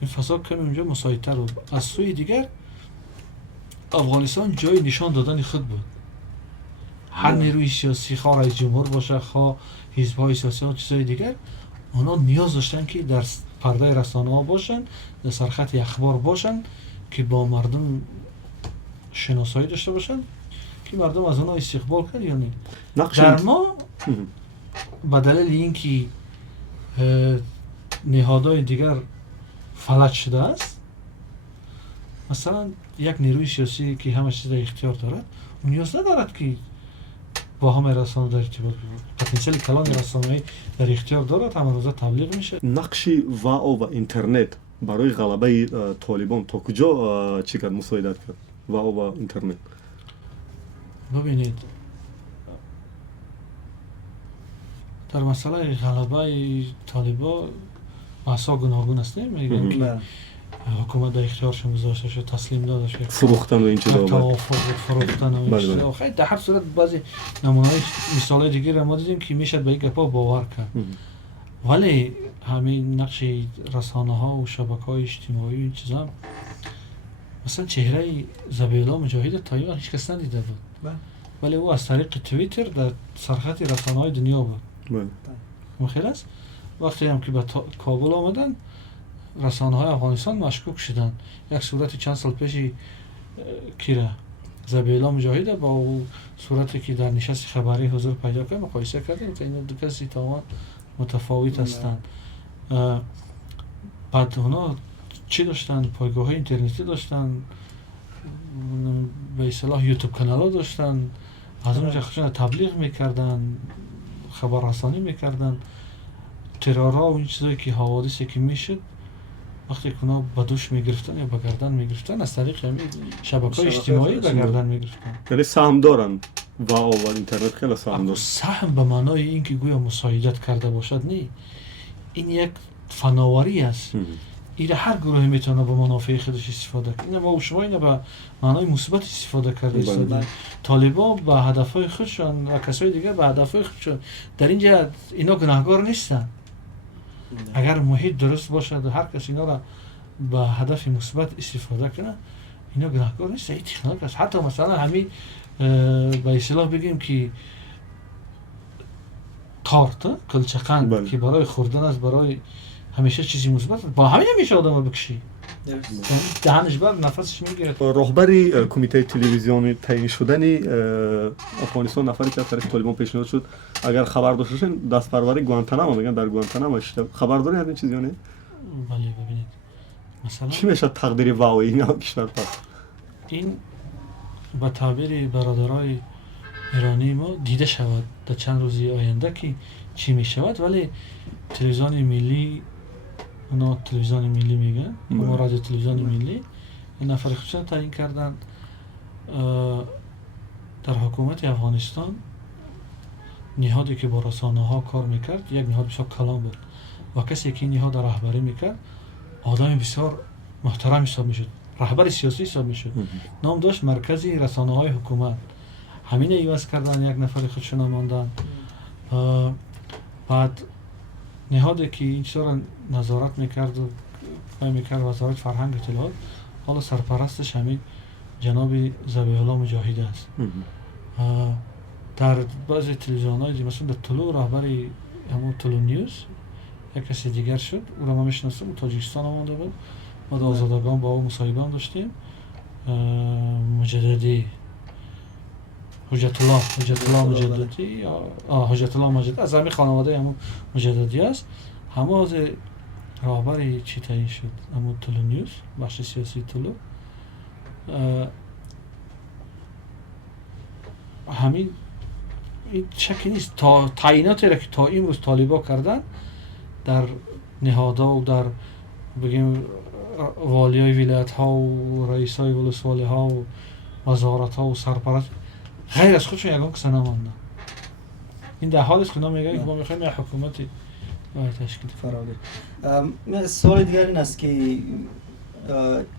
این فساد کمی اونجا مساعدتر بود. از سوی دیگر افغانستان جای نشان دادن خود بود. هر نیروی سیاسی، خواه رئیس جمهور باشه، خواه حزب‌های سیاسی و چیزهای دیگر، اونا نیاز داشتن که در پرده رسانه ها باشن، در سرخط اخبار باشن که با مردم شناسایی داشته باشن که مردم از اونها استقبال کرد یا نه. در ما به دلیل اینکه نهادهای دیگر فلج شده است، مثلا یک نیروی سیاسی که همه چیز در اختیار دارد اون نیاز ندارد که با همه رسانه در ارتباط بود. پتانسیل کلان رسانه‌ای در اختیار دارد، همه روزا تبلیغ میشه. نقشی واو و اینترنت برای غلبه طالبان تا کجا چقدر مساعدت کرد؟ واو و اینترنت. ببینید در مسئله غلبه طالبان بحث‌ها گوناگون است. میگن که حکومت در اختیارشون گذاشته شد، تسلیم داده شد، فروختن و این چیزا، توافق فروختن و این چیزا. خیلی در هر صورت بعضی نمونه‌های مثال‌های دیگه را ما دیدیم که میشد به این گپا باور کرد. ولی همین نقش رسانه‌ها و شبکه‌های اجتماعی و این چیزا، مثلا چهره ذبیح‌الله مجاهد تایوان هیچ کس ندیده بود، ولی او از طریق توییتر در سرخط رسانه‌های دنیا بود. مخیل است. وقتی هم که به کابل آمدن، رسانه‌های افغانستان مشکوک شدن. یک صورت چند سال پیشی کیره ذبیح‌الله مجاهد با او صورتی که در نشست خبری حضور پیدا کرد مقایسه کردیم که این دو کسی تماما متفاوت هستند. بعد اونا چی داشتن؟ پایگاه اینترنتی داشتن، به اصطلاح یوتیوب کانال ها داشتن، از اونجا خودشون تبلیغ میکردن، خبررسانی میکردن. ترورها و این چیزایی که حوادثی که میشد وقتی که اونا با دوش میگرفتن یا با گردن میگرفتن، از طریق همین شبکه‌های اجتماعی با گردن میگرفتن. یعنی سهم دارن واو و اینترنت خیلی سهم دارن. سهم به معنای این که گویا مساعدت کرده باشد نه، این یک فناوری است. این هر گروهی میتونه به منافع خودش استفاده کنه. ما و شما اینو به معنای مثبت استفاده کرده. طالبان به هدفهای خودشون و کسای دیگه به هدفهای خودشون، در اینجا اینا گناهکار نیستن. اگر محیط درست باشد و هر کسی اینا را به هدف مثبت استفاده کنه، اینا گناهکار نیستن. این تکنیک است. حتی مثلا همین به اصطلاح بگیم که تارت کلچقند که برای خوردن است، برای همیشه چیزی مثبت، با همین همیشه آدم بکشی دهنش بر نفسش میگیره. رهبری کمیته تلویزیونی تعیین شدن افغانستان نفری که از طرف طالبان پیشنهاد شد، اگر خبر داشته باشین دستپروری گوانتانامو، میگن در گوانتانامو خبر دارین از این چیزی یا نه؟ بله ببینید مثلا چی میشه تقدیر واو این کشور پس؟ این با تعبیر برادرای ایرانی ما دیده شود در چند روزی آینده که چی میشود. ولی تلویزیون ملی، اونا تلویزیون ملی میگن، ما رادیو تلویزیون ملی، این نفر خودشون تعیین کردن. در حکومت افغانستان نهادی که با رسانه ها کار میکرد یک نهاد بسیار کلان بود و کسی که این نهاد رهبری میکرد آدم بسیار محترم حساب میشد، رهبر سیاسی حساب میشد. نام داشت مرکزی رسانه های حکومت. همین ایواز کردن، یک نفر خودشون ماندن. بعد نهادی که این چیزا نظارت میکرد و کار میکرد وزارت فرهنگ اطلاعات، حالا سرپرستش همین جناب ذبیح‌الله مجاهد است. در بعضی تلویزیون‌های دیگه مثلا در طلوع رهبری همون طلوع نیوز یک کسی دیگر شد، او را ما میشناسم، تاجیکستان آمده بود. ما در آزادگان با او مصاحبه هم داشتیم. مجددی حجت الله مجددی، حجت الله مجددی از همین خانواده همون مجددی است. همه از رهبری چی تعیین شد؟ همون طلوع نیوز، بخش سیاسی طلوع. همین این شکی نیست. تا تعییناتی را که تا امروز طالبا کردن در نهادها و در بگیم والیای ولایت ها و رئیسای ولسوالی ها و وزارت ها و سرپرست، غیر از خودشون یگان کسی نماندن. این در حالی است که میگن که ما میخوایم یک حکومتی تشکیل کنیم. سوال دیگر این است که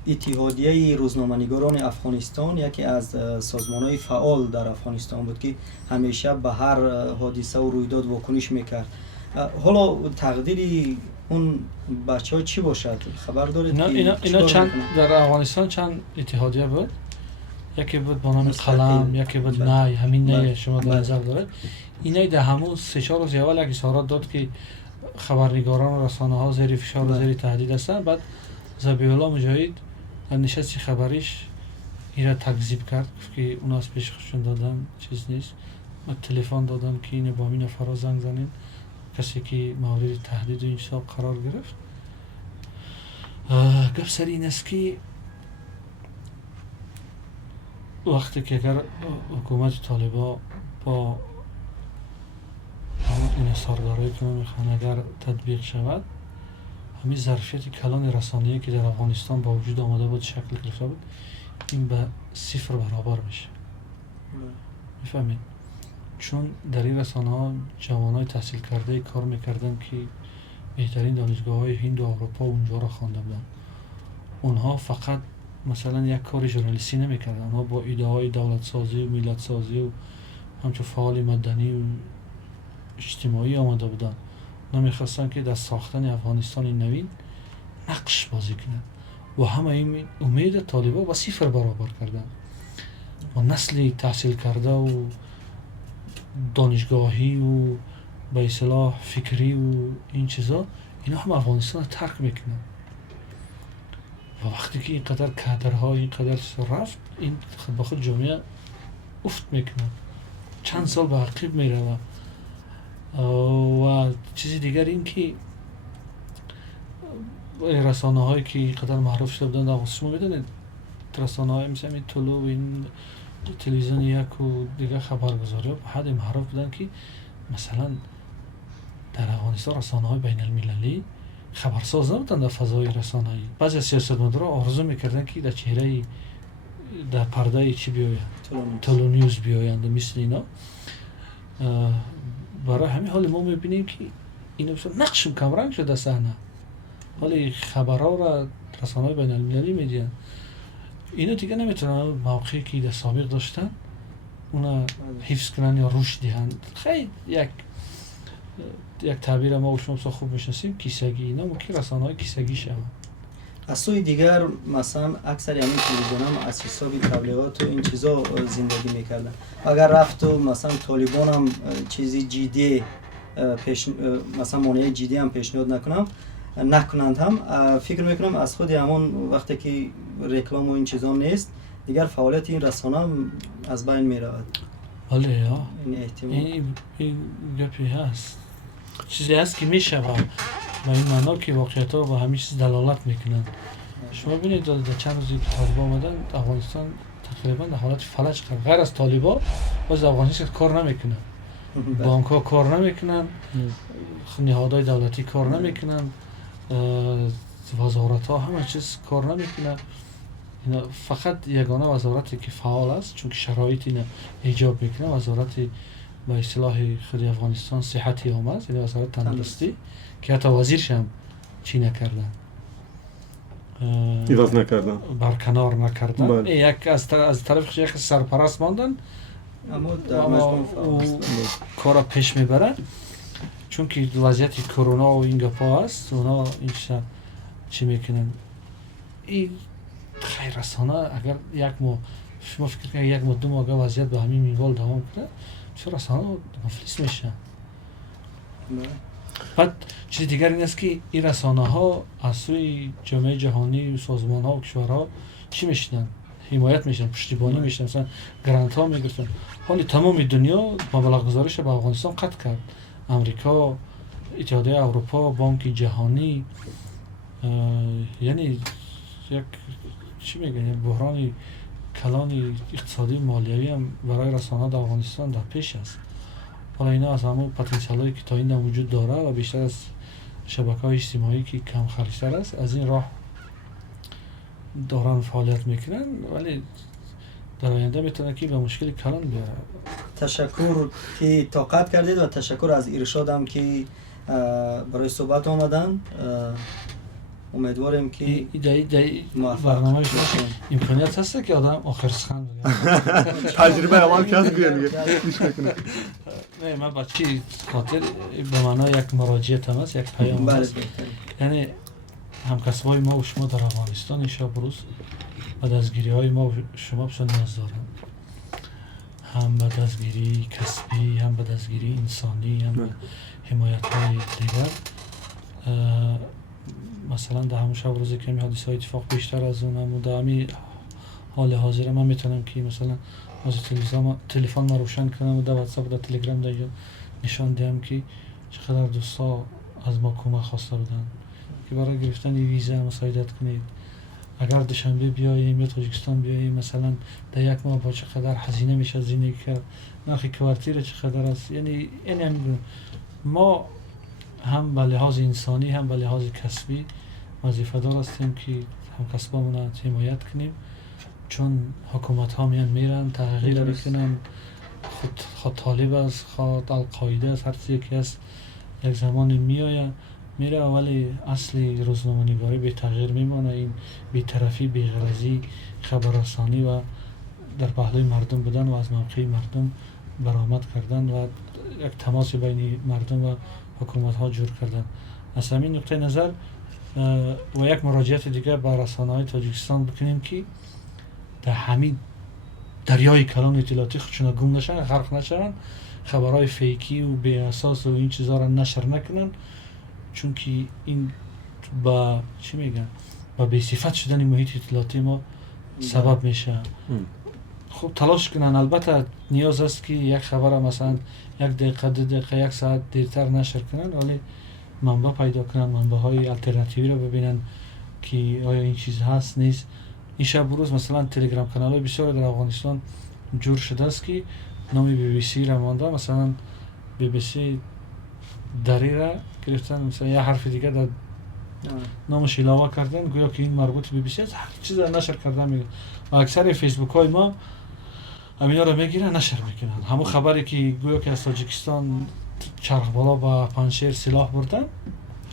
اتحادیه روزنامه‌نگاران افغانستان یکی از سازمان‌های فعال در افغانستان بود که همیشه به هر حادثه و رویداد واکنش میکرد. حالا تقدیر اون بچه‌ها چی باشد؟ خبر دارید؟ اینا چند در افغانستان چند اتحادیه بود؟ یکی بود با نام قلم، یکی بود نه، همین نه شما در نظر دارید. اینا در همون 3-4 روز اول یک اظهارات داد که خبرنگاران و رسانه ها زیر فشار و زیر تهدید هستن. بعد ذبیح الله مجاهد در نشست خبریش ایرا تکذیب کرد که اون از پیش خودشون دادن چیز نیست. من تلفن دادم که این با این نفر زنگ زنین، کسی که مورد تهدید و این چیزا قرار گرفت. گپ سر این است که وقتی که اگر حکومت طالبان با انحصارداری که میخوان اگر تطبیق شود، همین ظرفیت کلان رسانه‌ای که در افغانستان با وجود آمده بود شکل گرفته بود، این به 0 برابر میشه. میفهمید؟ چون در این رسانه ها جوانای تحصیل کرده کار میکردن که بهترین دانشگاه های هند و اروپا اونجا را خوانده بودن. اونها فقط مثلا یک کار ژورنالیستی نمیکردن، اونها با ایده های دولت سازی و ملت سازی و همچون فعال مدنی و اجتماعی آمده بودن. نمیخواستن که در ساختن افغانستان نوین نقش بازی کنند و همه این امید طالبان با 0 برابر کردن. و نسل تحصیل کرده و دانشگاهی و به اصطلاح فکری و این چیزا، اینا هم افغانستان ترک میکنن. و وقتی که اینقدر کادرها اینقدر رفت، این خود به خود جامعه افت میکنه، چند سال به عقب میره. و چیزی دیگر این که رسانه هایی که اینقدر معروف شده بودن در افغانستان، میدونید رسانه های مثل طلوع و این تلویزیون یک و دیگه خبرگزاری ها به حد معروف بودن که مثلا در افغانستان رسانه های بین المللی خبرساز نبودن در فضای رسانه‌ای. بعضی از سیاستمدارا آرزو میکردن که در چهره در پرده چی بیاید، طلوع نیوز بیایند مثل اینا. برای همین حال ما میبینیم که اینا نقش کمرنگ شده صحنه. حالا خبرها را رسانه‌های بین المللی میدین، اینا دیگه نمیتونن موقعی که در سابق داشتن اونا حفظ کنن یا رشد دهند. خیلی یک تعبیر ما و شما خوب میشناسیم، کیسگی. اینا ممکن رسانه‌های کیسگی شوند. از سوی دیگر مثلا اکثر همین تلویزیون هم از حساب تبلیغات و این چیزا زندگی میکردن. اگر رفت و مثلا طالبان هم چیزی جدی مثلا مانع جدی هم پیشنهاد نکنند هم فکر میکنم از خود همون وقتی که رکلام و این چیزا نیست دیگر فعالیت این رسانه هم از بین میرود. بله یا این احتمال این گپی هست، چیزی هست که میشه و این معنا که واقعیت ها با همین چیز دلالت میکنن. شما ببینید در چند روزی که طالبان آمدن افغانستان تقریبا در حالت فلج کرد. غیر از طالبان باز افغانستان کار نمیکنن، بانک ها کار نمیکنن، نهادهای دولتی کار نمیکنن، وزارت ها همه چیز کار نمیکنن. اینا فقط یگانه وزارتی که فعال است چون که شرایط اینا ایجاب میکنه، وزارت با اصطلاح خود افغانستان صحتی عامه است، یعنی وزارت تندرستی که حتی وزیرش هم چی نکردن، ایواز نکردن، برکنار نکردن. یک از طرفش یک سرپرست ماندن اما کارا پیش میبرن چون که وضعیت کرونا و این گپا هست. اونا این چی میکنن؟ این خیر رسانه اگر یک ماه شما فکر کنید یک ماه 2 ماه وضعیت به همین منوال دوام کنه، چرا رسانه مفلس میشن؟ بعد چیز دیگر این است که این رسانه ها از سوی جامعه جهانی و سازمان ها و کشورها چی میشنن؟ حمایت میشن، پشتیبانی میشن، مثلا گرانت ها میگرفتن. حالی تمام دنیا مبلغ گذاریش به افغانستان قطع کرد. امریکا، اتحادیه اروپا، بانک جهانی، یعنی یک چی میگن بحران کلان اقتصادی مالیوی هم برای رسانه در افغانستان در پیش است. حالا اینا از همون پتانسیل‌هایی که تا این وجود داره و بیشتر از شبکه‌های اجتماعی که کم خریدتر است از این راه دارن فعالیت میکنن، ولی در آینده میتونه که به مشکل کلان بیاره. تشکر که طاقت کردید و تشکر از ارشاد هم که برای صحبت آمدن. امیدواریم که برنامه شما امکانیت هست که آدم آخر سخن بگه. تجربه اول کس بیان دیگه نه من بچه خاطر به معنای یک مراجعه هم هست، یک پیام هست. یعنی همکسبای ما و شما در افغانستان شب روز و دستگیری های ما و شما بسیار نیاز دارن، هم به دستگیری کسبی، هم به دستگیری انسانی، هم به حمایت های دیگر. مثلا در همون شب روزی که حادثه های اتفاق بیشتر از اون هم در همین حال حاضر من میتونم که مثلا از تلفن ما روشن کنم و در واتساپ و در تلگرام در نشان دهم که چقدر دوستا از ما کمک خواسته بودن که برای گرفتن ویزا مساعدت کنید. اگر دوشنبه بیاییم یا تاجیکستان بیاییم مثلا در یک ماه با چقدر هزینه میشه زندگی کرد، نرخ کوارتیر چقدر است. یعنی این ما هم به لحاظ انسانی هم به لحاظ کسبی وظیفه دار هستیم که هم کسبامون رو حمایت کنیم، چون حکومت ها میرن تغییر میکنن، خود طالب است، خود القاعده است، هر چیزی که است یک زمانی میره ولی اصلی روزنامه‌نگاری به تغییر میمانه. این بی‌طرفی، بی‌غرضی، خبررسانی و در پهلوی مردم بودن و از موقع مردم برآمد کردن و یک تماس بین مردم و حکومت ها جور کردن. از همین نقطه نظر و یک مراجعت دیگه به رسانه‌های تاجیکستان بکنیم که در همین دریای کلان اطلاعاتی خودشون گم نشن، غرق نشن، خبرهای فیکی و بی اساس و این چیزا را نشر نکنن، چون که این با چی میگن با بی صفت شدن محیط اطلاعاتی ما سبب میشه. خب تلاش کنن، البته نیاز است که یک خبر مثلا یک دقیقه، 2 دقیقه، 1 ساعت دیرتر نشر کنن، ولی منبع پیدا کنن، منبع های الटरनेटिव्ی رو ببینن که آیا این چیز هست نیست. این شب روز مثلا تلگرام کانال های بسیار در افغانستان جور شده است که نام BBC را مانده، مثلا BBC دری را گرفتن، مثلا یه حرف دیگه در نامش علاوه کردن گویا که این مربوط به BBC است، هر چیز را نشر کردن میگه و اکثر فیسبوک های ما همینا رو میگیرن نشر میکنن. همون خبری که گویا که از تاجیکستان چرخ بالا با پنجشیر سلاح بردن،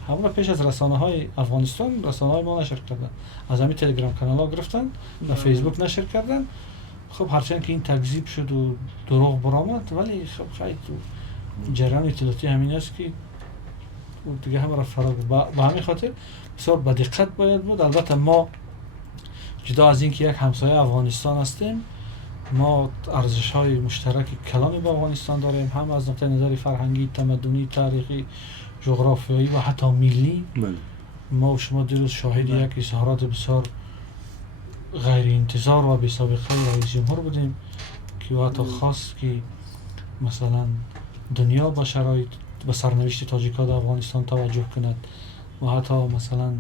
همون را پیش از رسانه های افغانستان رسانه های ما نشر کردن، از همین تلگرام کانال ها گرفتن و فیسبوک نشر کردن. خب هرچند که این تکذیب شد و دروغ برآمد، ولی خب خیلی تو جریان اطلاعاتی همین است که دیگه هم را فرا به همین خاطر بسیار با دقت باید بود. البته ما جدا از اینکه یک همسایه افغانستان هستیم، ما ارزش های مشترک کلامی با افغانستان داریم، هم از نقطه نظر فرهنگی، تمدنی، تاریخی، جغرافیایی و حتی ملی. ما و شما دیروز شاهد یک اظهارات بسیار غیر انتظار و بی سابقه رئیس جمهور بودیم که حتی خواست که مثلا دنیا با شرایط به سرنوشت تاجیک‌ها در افغانستان توجه کند و حتی مثلا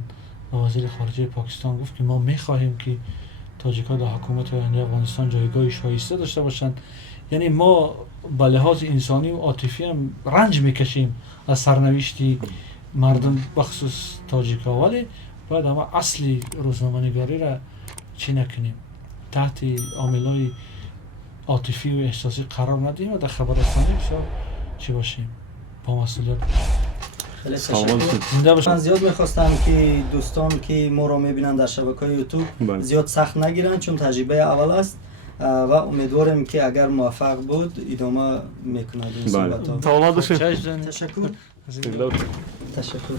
وزیر خارجه پاکستان گفت که ما می‌خواهیم که تاجیک‌ها در حکومت آینده افغانستان جایگاه شایسته داشته باشند. یعنی ما به لحاظ انسانی و عاطفی هم رنج می‌کشیم از سرنوشت مردم بخصوص تاجیک‌ها، ولی باید اما اصلی روزنامه‌نگاری را چی نکنیم، تحت عامل‌های عاطفی و احساسی قرار ندیم و در خبررسانی بسیار چی باشیم، با مسئولیت. خیلی تشکر. من زیاد میخواستم که دوستان که ما رو میبینن در شبکه‌های یوتیوب زیاد سخت نگیرن، چون تجربه اول است و امیدوارم که اگر موفق بود ادامه میکنند این صحبت‌ها. تشکر. تشکر.